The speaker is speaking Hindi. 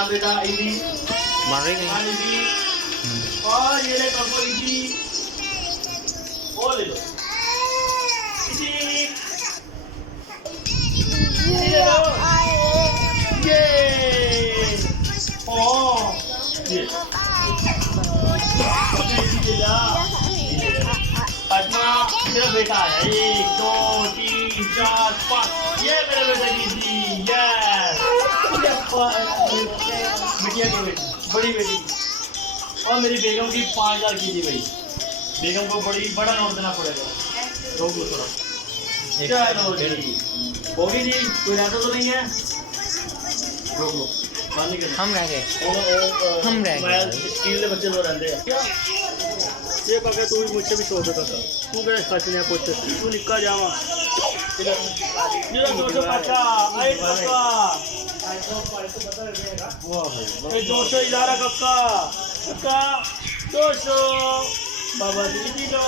क्या बेटा इजी मारे नहीं। इजी और ये ले कपो इजी और ले लो इजी ले लो ये ओ ये पद्मा मेरा बेटा है 1 2 3 4 5 ये मेरे बेटे की थी यस बिटिया की बेटी बड़ी बेटी और मेरी बेगम की 5000 की थी भाई बेगम को बड़ा नोट देना पड़ेगा रोक लो थोड़ा चलो जी होगी जी कोई रहता तो नहीं है रोक लो हम रह गए स्टील के बच्चे तो रहते हैं क्या ये करके तू मुझसे भी छोड़ देता था तू क्या खचने कुछ तू निक्का जावा ये 200 काका आई काका ये 200 इलारा काका काका 200 बाबा जी लो